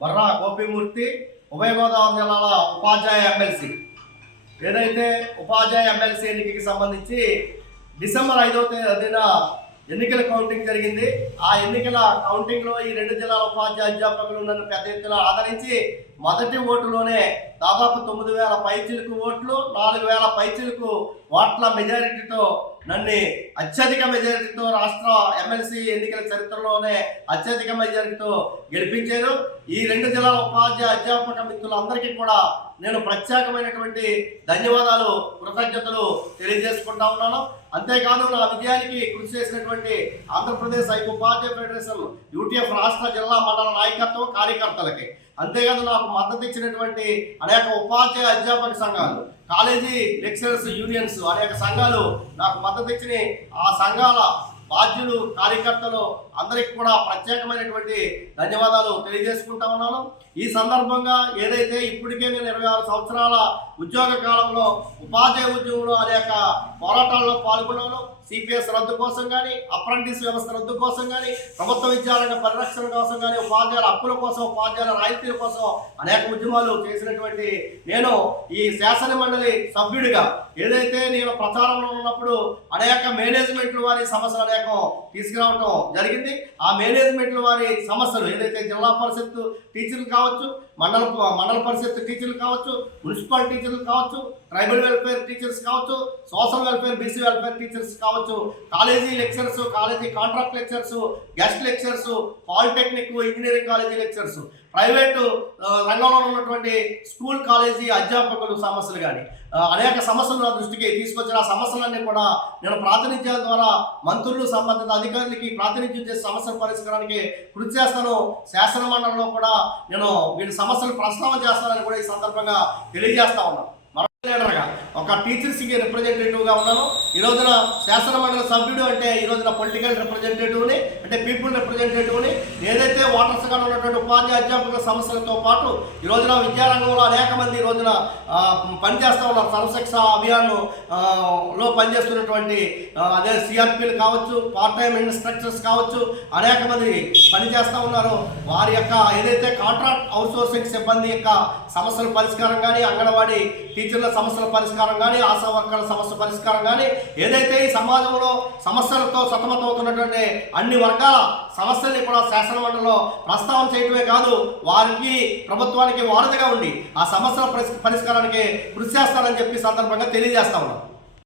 బర్రా గోపీమూర్తి ఉభయ గోదావరి జిల్లాల ఉపాధ్యాయ ఎమ్మెల్సీ. ఏదైతే ఉపాధ్యాయ ఎమ్మెల్సీ ఎన్నికకి సంబంధించి డిసెంబర్ 5వ తేదీన ఎన్నికల కౌంటింగ్ జరిగింది. ఆ ఎన్నికల కౌంటింగ్లో ఈ రెండు జిల్లాల ఉపాధ్యాయ అధ్యాపకులు నన్ను పెద్ద ఎత్తున ఆదరించి మొదటి ఓటులోనే దాదాపు 9,000 పైచిలకు ఓట్లు, 4,000 పైచిలకు ఓట్ల మెజారిటీతో నన్ను అత్యధిక మెజారిటీతో రాష్ట్ర ఎమ్మెల్సీ ఎన్నికల చరిత్రలోనే అత్యధిక మెజారిటీతో గెలిపించారు. ఈ రెండు జిల్లాల ఉపాధ్యాయ అధ్యాపక మిత్రులందరికీ కూడా నేను ప్రత్యేకమైనటువంటి ధన్యవాదాలు, కృతజ్ఞతలు తెలియజేసుకుంటా ఉన్నాను. అంతేకాదు నా విజయానికి కృషి చేసినటువంటి ఆంధ్రప్రదేశ్ ఉపాధ్యాయ ఫెడరేషన్ యూటీఎఫ్ రాష్ట్ర జిల్లా మండల నాయకత్వం కార్యకర్తలకి, అంతేకాదు నాకు మద్దతు ఇచ్చినటువంటి అనేక ఉపాధ్యాయ అధ్యాపక సంఘాలు, కాలేజీ లెక్చరర్స్ యూనియన్స్ అనేక సంఘాలు నాకు మద్దతు ఇచ్చిన ఆ సంఘాల బాధ్యులు, కార్యకర్తలు అందరికి కూడా ప్రత్యేకమైనటువంటి ధన్యవాదాలు తెలియజేసుకుంటా ఉన్నాను. ఈ సందర్భంగా ఏదైతే ఇప్పటికే నేను 26 సంవత్సరాల ఉద్యోగ కాలంలో ఉపాధ్యాయ ఉద్యోగంలో అనేక పోరాటాల్లో పాల్గొన్నాను. సిపిఎస్ రద్దు కోసం కానీ, అప్రెంటిస్ వ్యవస్థ రద్దు కోసం కానీ, ప్రభుత్వ విద్యారంగ పరిరక్షణ కోసం కానీ, ఉపాధ్యాయుల హక్కుల కోసం, ఉపాధ్యాయుల రాయితీల కోసం అనేక ఉద్యమాలు చేసినటువంటి నేను ఈ శాసన మండలి సభ్యుడిగా ఏదైతే నేను ప్రచారంలో ఉన్నప్పుడు అనేక మేనేజ్మెంట్ల వారి సమస్యలు అనేక తీసుకురావటం జరిగింది. ఆ మేనేజ్మెంట్ల వారి సమస్యలు ఏదైతే జిల్లా పరిషత్ టీచర్లు కావచ్చు, మండల పరిషత్ టీచర్లు కావచ్చు, మున్సిపల్ టీచర్లు కావచ్చు, ట్రైబల్ వెల్ఫేర్ టీచర్స్ కావచ్చు, social welfare BC welfare teachers కావచ్చు, college lecturers, college contract lecturers, guest lecturers, polytechnic engineering college lecturers, private రంగంలో ఉన్నటువంటి స్కూల్ కాలేజీ అధ్యాపకులు సమస్యలు కానీ అనేక సమస్యలు నా దృష్టికి తీసుకొచ్చిన ఆ సమస్యలన్నీ కూడా నేను ప్రాతినిధ్యాల ద్వారా మంత్రులు, సంబంధిత అధికారులకి ప్రాతినిధ్యం చేసే సమస్యల పరిష్కారానికి కృషి చేస్తాను. శాసన మండలిలో కూడా నేను వీటి సమస్యలు ప్రస్తావన చేస్తానని కూడా ఈ సందర్భంగా తెలియజేస్తా ఉన్నాను. లీడర్గా ఒక టీచర్స్కి రిప్రజెంటేటివ్గా ఉన్నాను. ఈ రోజున శాసన మండలి సభ్యుడు అంటే ఈ రోజున పొలిటికల్ రిప్రజెంటేటివ్ని, అంటే పీపుల్ రిప్రజెంటేటివ్ని. ఏదైతే వాటర్స్గా ఉన్నటువంటి ఉపాధ్యాయ అధ్యాపకుల సమస్యలతో పాటు ఈ రోజున విద్యారంగంలో అనేక మంది ఈ రోజున పనిచేస్తూ ఉన్నారు. సర్వశిక్ష అభియాన్లో పనిచేస్తున్నటువంటి అదే సిఆర్పీలు కావచ్చు, పార్ట్ టైం ఇన్స్ట్రక్టర్స్ కావచ్చు, అనేక మంది పనిచేస్తూ ఉన్నారు. వారి యొక్క ఏదైతే కాంట్రాక్ట్ అవుట్సోర్సింగ్ సిబ్బంది యొక్క సమస్యల పరిష్కారం కానీ, అంగన్వాడీ టీచర్ల సమస్యల పరిష్కారం కానీ, ఆశా వర్కర్ల సమస్య పరిష్కారం కానీ, ఏదైతే ఈ సమాజంలో సమస్యలతో సతమతమవుతున్నటువంటి అన్ని వర్గాల సమస్యల్ని కూడా శాసన మండలిలో ప్రస్తావన చేయడమే కాదు, వారికి ప్రభుత్వానికి వారధిగా ఉండి ఆ సమస్యల పరిష్కారానికి కృషి చేస్తారని చెప్పి సందర్భంగా తెలియజేస్తా ఉన్నాం.